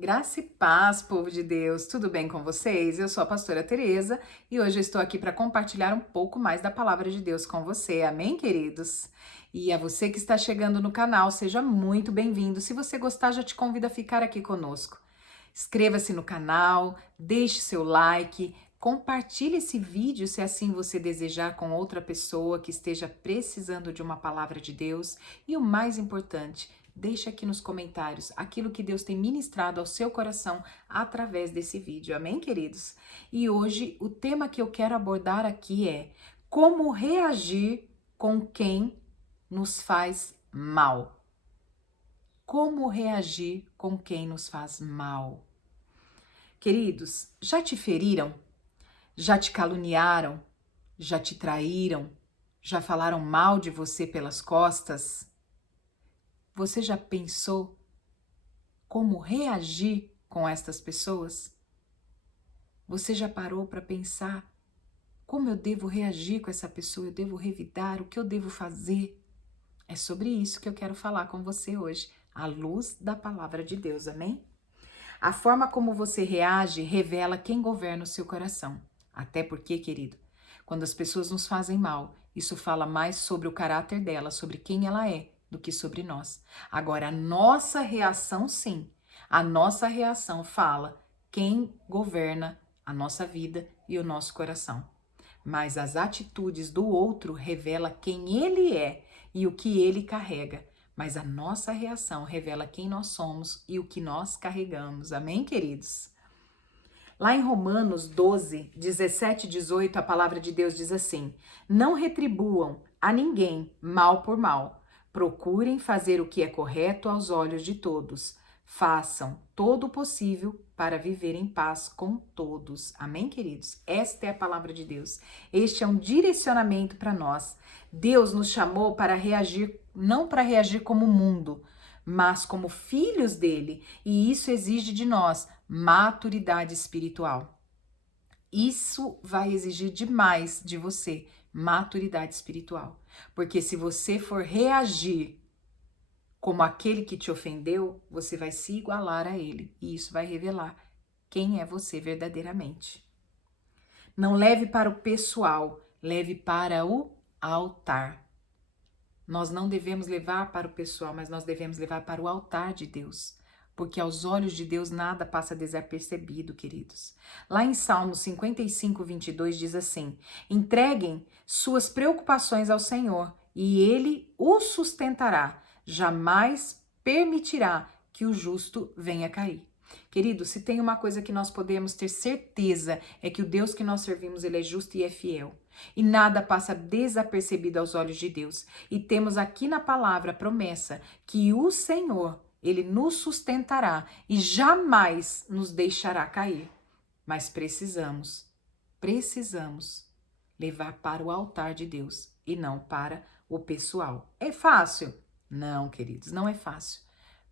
Graça e paz, povo de Deus, tudo bem com vocês? Eu sou a pastora Tereza e hoje eu estou aqui para compartilhar um pouco mais da palavra de Deus com você, amém, queridos? E a você que está chegando no canal, seja muito bem-vindo. Se você gostar, já te convido a ficar aqui conosco. Inscreva-se no canal, deixe seu like, compartilhe esse vídeo se assim você desejar com outra pessoa que esteja precisando de uma palavra de Deus. E o mais importante, deixe aqui nos comentários aquilo que Deus tem ministrado ao seu coração através desse vídeo. Amém, queridos? E hoje o tema que eu quero abordar aqui é como reagir com quem nos faz mal. Como reagir com quem nos faz mal? Queridos, já te feriram? Já te caluniaram? Já te traíram? Já falaram mal de você pelas costas? Você já pensou como reagir com estas pessoas? Você já parou para pensar como eu devo reagir com essa pessoa? Eu devo revidar? O que eu devo fazer? É sobre isso que eu quero falar com você hoje, à luz da palavra de Deus, amém? A forma como você reage revela quem governa o seu coração. Até porque, querido, quando as pessoas nos fazem mal, isso fala mais sobre o caráter dela, sobre quem ela é, do que sobre nós. Agora, a nossa reação, sim, a nossa reação fala quem governa a nossa vida e o nosso coração. Mas as atitudes do outro revela quem ele é e o que ele carrega. Mas a nossa reação revela quem nós somos e o que nós carregamos. Amém, queridos? Lá em Romanos 12, 17 e 18, a palavra de Deus diz assim: Não retribuam a ninguém mal por mal. Procurem fazer o que é correto aos olhos de todos. Façam todo o possível para viver em paz com todos. Amém, queridos? Esta é a palavra de Deus. Este é um direcionamento para nós. Deus nos chamou para reagir, não para reagir como o mundo, mas como filhos dele, e isso exige de nós maturidade espiritual. Isso vai exigir demais de você, maturidade espiritual. Porque se você for reagir como aquele que te ofendeu, você vai se igualar a ele, e isso vai revelar quem é você verdadeiramente. Não leve para o pessoal, leve para o altar. Nós não devemos levar para o pessoal, mas nós devemos levar para o altar de Deus. Porque aos olhos de Deus nada passa desapercebido, queridos. Lá em Salmos 55, 22 diz assim: Entreguem suas preocupações ao Senhor e Ele o sustentará. Jamais permitirá que o justo venha a cair. Querido, se tem uma coisa que nós podemos ter certeza é que o Deus que nós servimos, ele é justo e é fiel. E nada passa desapercebido aos olhos de Deus. E temos aqui na palavra a promessa que o Senhor, ele nos sustentará e jamais nos deixará cair. Mas precisamos levar para o altar de Deus e não para o pessoal. É fácil? Não, queridos, não é fácil.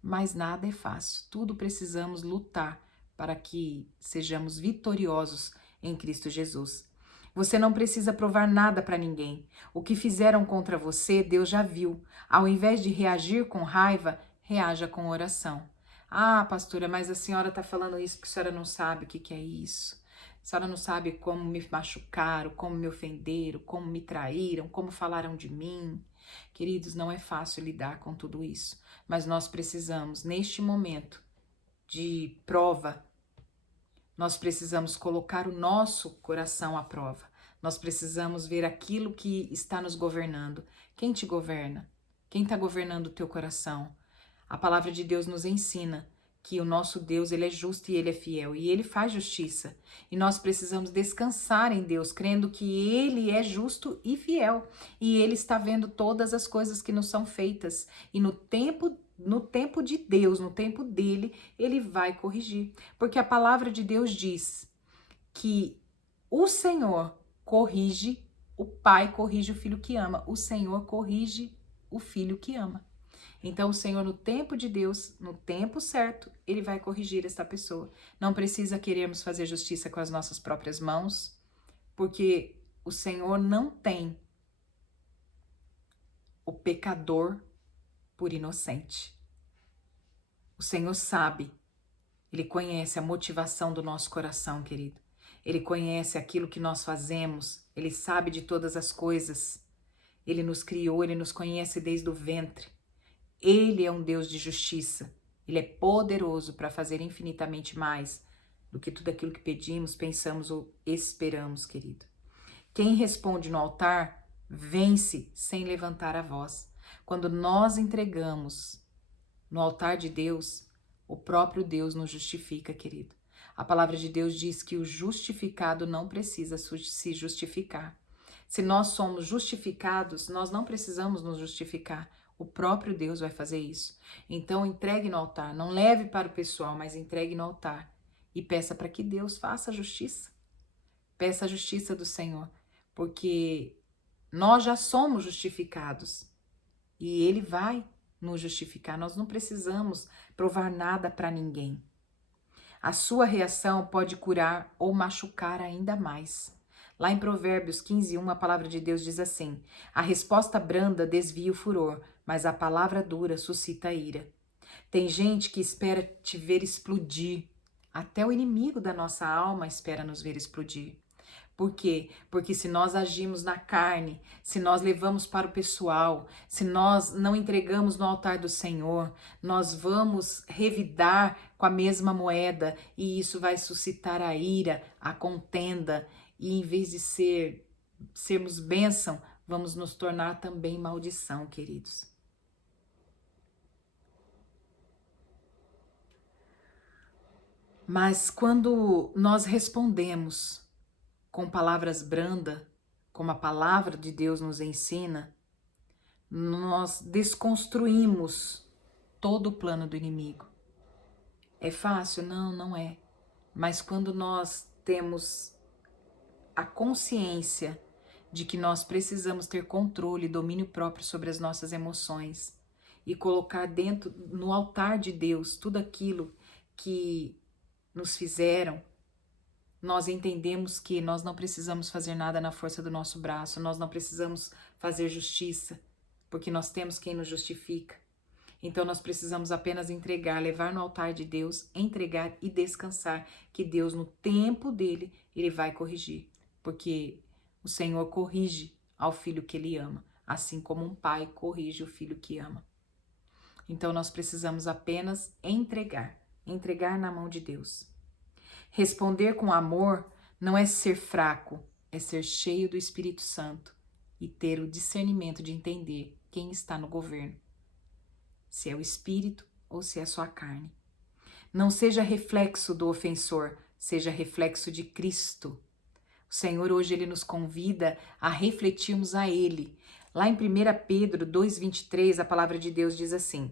Mas nada é fácil. Tudo precisamos lutar para que sejamos vitoriosos em Cristo Jesus. Você não precisa provar nada para ninguém. O que fizeram contra você, Deus já viu. Ao invés de reagir com raiva, reaja com oração. Ah, pastora, mas a senhora está falando isso porque a senhora não sabe o que é isso. A senhora não sabe como me machucaram, como me ofenderam, como me traíram, como falaram de mim. Queridos, não é fácil lidar com tudo isso, mas nós precisamos, neste momento de prova, nós precisamos colocar o nosso coração à prova. Nós precisamos ver aquilo que está nos governando. Quem te governa? Quem está governando o teu coração? A palavra de Deus nos ensina que o nosso Deus, ele é justo e ele é fiel, e ele faz justiça. E nós precisamos descansar em Deus, crendo que ele é justo e fiel, e ele está vendo todas as coisas que nos são feitas, e no tempo de Deus, no tempo dele, ele vai corrigir. Porque a palavra de Deus diz que o Senhor corrige, o pai corrige o filho que ama, o Senhor corrige o filho que ama. Então, o Senhor, no tempo de Deus, no tempo certo, ele vai corrigir esta pessoa. Não precisa querermos fazer justiça com as nossas próprias mãos, porque o Senhor não tem o pecador por inocente. O Senhor sabe Ele conhece a motivação do nosso coração, querido. Ele conhece aquilo que nós fazemos. Ele sabe de todas as coisas. Ele nos criou, ele nos conhece desde o ventre. Ele é um Deus de justiça. Ele é poderoso para fazer infinitamente mais do que tudo aquilo que pedimos, pensamos ou esperamos, querido. Quem responde no altar vence sem levantar a voz. Quando nós entregamos no altar de Deus, o próprio Deus nos justifica, querido. A palavra de Deus diz que o justificado não precisa se justificar. Se nós somos justificados, nós não precisamos nos justificar. O próprio Deus vai fazer isso. Então, entregue no altar. Não leve para o pessoal, mas entregue no altar. E peça para que Deus faça a justiça. Peça a justiça do Senhor. Porque nós já somos justificados. E Ele vai nos justificar. Nós não precisamos provar nada para ninguém. A sua reação pode curar ou machucar ainda mais. Lá em Provérbios 15:1, a palavra de Deus diz assim: a resposta branda desvia o furor, mas a palavra dura suscita a ira. Tem gente que espera te ver explodir. Até o inimigo da nossa alma espera nos ver explodir. Por quê? Porque se nós agimos na carne, se nós levamos para o pessoal, se nós não entregamos no altar do Senhor, nós vamos revidar com a mesma moeda e isso vai suscitar a ira, a contenda e em vez de sermos bênção, vamos nos tornar também maldição, queridos. Mas quando nós respondemos com palavras brandas, como a palavra de Deus nos ensina, nós desconstruímos todo o plano do inimigo. É fácil? Não, não é. Mas quando nós temos a consciência de que nós precisamos ter controle e domínio próprio sobre as nossas emoções e colocar dentro, no altar de Deus, tudo aquilo que nos fizeram, nós entendemos que nós não precisamos fazer nada na força do nosso braço, nós não precisamos fazer justiça, porque nós temos quem nos justifica. Então nós precisamos apenas entregar, levar no altar de Deus, entregar e descansar, que Deus no tempo dele, ele vai corrigir, porque o Senhor corrige ao filho que ele ama, assim como um pai corrige o filho que ama. Então nós precisamos apenas entregar na mão de Deus. Responder com amor não é ser fraco, é ser cheio do Espírito Santo e ter o discernimento de entender quem está no governo, se é o Espírito ou se é só a carne. Não seja reflexo do ofensor, seja reflexo de Cristo. O Senhor hoje ele nos convida a refletirmos a Ele. Lá em 1 Pedro 2,23, a palavra de Deus diz assim: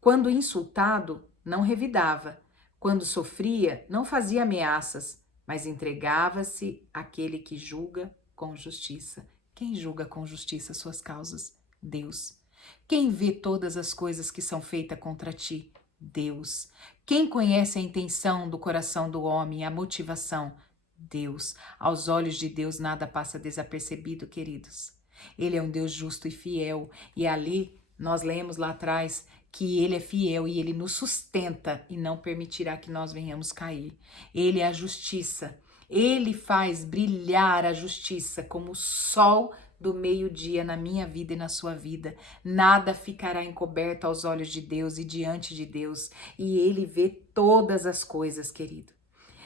quando insultado, não revidava. Quando sofria, não fazia ameaças, mas entregava-se àquele que julga com justiça. Quem julga com justiça suas causas? Deus. Quem vê todas as coisas que são feitas contra ti? Deus. Quem conhece a intenção do coração do homem, a motivação? Deus. Aos olhos de Deus nada passa desapercebido, queridos. Ele é um Deus justo e fiel. E ali nós lemos lá atrás que Ele é fiel e Ele nos sustenta e não permitirá que nós venhamos cair. Ele é a justiça. Ele faz brilhar a justiça como o sol do meio-dia na minha vida e na sua vida. Nada ficará encoberto aos olhos de Deus e diante de Deus. E Ele vê todas as coisas, querido.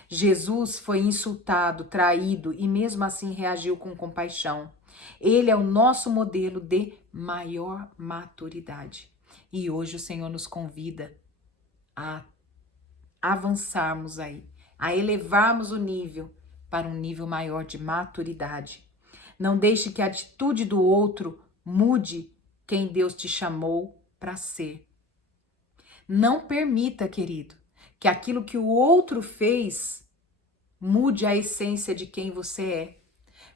Jesus foi insultado, traído e mesmo assim reagiu com compaixão. Ele é o nosso modelo de maior maturidade. E hoje o Senhor nos convida a avançarmos aí, a elevarmos o nível para um nível maior de maturidade. Não deixe que a atitude do outro mude quem Deus te chamou para ser. Não permita, querido, que aquilo que o outro fez mude a essência de quem você é.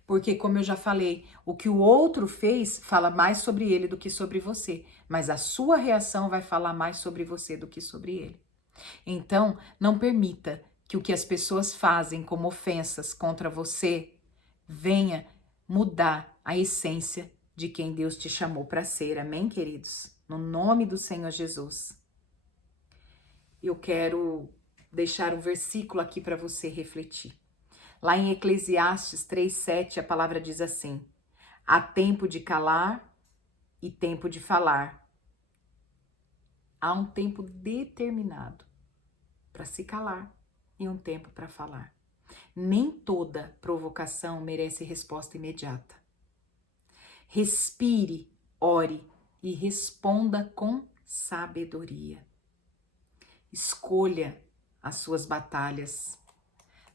Porque, como eu já falei, o que o outro fez fala mais sobre ele do que sobre você. Mas a sua reação vai falar mais sobre você do que sobre ele. Então, não permita que o que as pessoas fazem como ofensas contra você venha mudar a essência de quem Deus te chamou para ser. Amém, queridos? No nome do Senhor Jesus. Eu quero deixar um versículo aqui para você refletir. Lá em Eclesiastes 3:7, a palavra diz assim: há tempo de calar e tempo de falar. Há um tempo determinado para se calar e um tempo para falar. Nem toda provocação merece resposta imediata. Respire, ore e responda com sabedoria. Escolha as suas batalhas.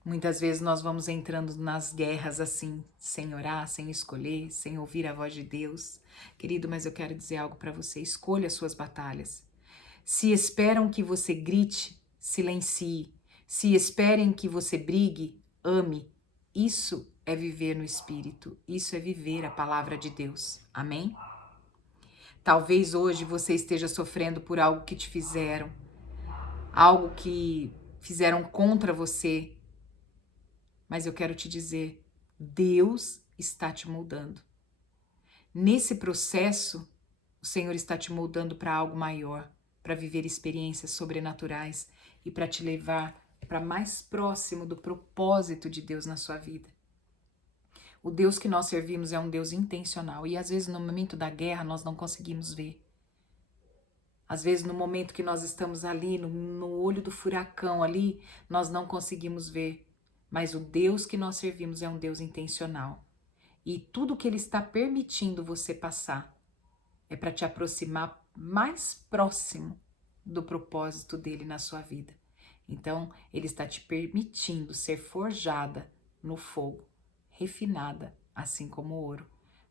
Muitas vezes nós vamos entrando nas guerras assim, sem orar, sem escolher, sem ouvir a voz de Deus. Querido, mas eu quero dizer algo para você. Escolha as suas batalhas. Se esperam que você grite, silencie. Se esperem que você brigue, ame. Isso é viver no Espírito. Isso é viver a palavra de Deus. Amém? Talvez hoje você esteja sofrendo por algo que te fizeram, algo que fizeram contra você. Mas eu quero te dizer, Deus está te moldando. Nesse processo, o Senhor está te moldando para algo maior, para viver experiências sobrenaturais e para te levar para mais próximo do propósito de Deus na sua vida. O Deus que nós servimos é um Deus intencional e às vezes no momento da guerra nós não conseguimos ver. Às vezes no momento que nós estamos ali, no olho do furacão ali, nós não conseguimos ver. Mas o Deus que nós servimos é um Deus intencional. E tudo que Ele está permitindo você passar é para te aproximar mais próximo do propósito dele na sua vida. Então, Ele está te permitindo ser forjada no fogo, refinada, assim como o ouro,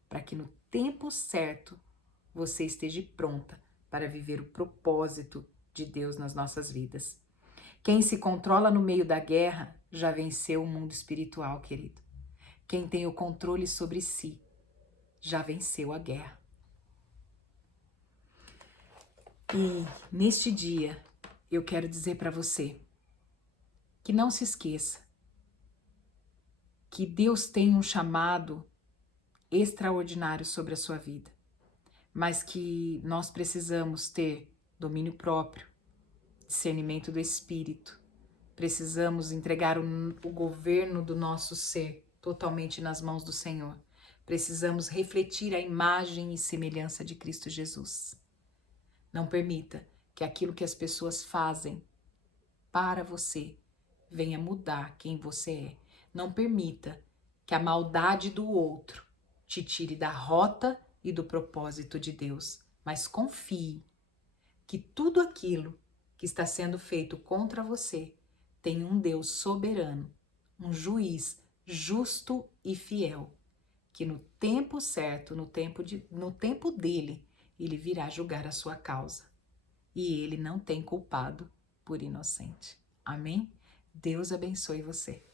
para que no tempo certo você esteja pronta para viver o propósito de Deus nas nossas vidas. Quem se controla no meio da guerra já venceu o mundo espiritual, querido. Quem tem o controle sobre si já venceu a guerra. E neste dia eu quero dizer para você que não se esqueça que Deus tem um chamado extraordinário sobre a sua vida, mas que nós precisamos ter domínio próprio, discernimento do Espírito. Precisamos entregar o governo do nosso ser totalmente nas mãos do Senhor. Precisamos refletir a imagem e semelhança de Cristo Jesus. Não permita que aquilo que as pessoas fazem para você venha mudar quem você é. Não permita que a maldade do outro te tire da rota e do propósito de Deus. Mas confie que tudo aquilo que está sendo feito contra você tem um Deus soberano, um juiz justo e fiel, que no tempo certo, no tempo dele, ele virá julgar a sua causa. E ele não tem culpado por inocente. Amém? Deus abençoe você.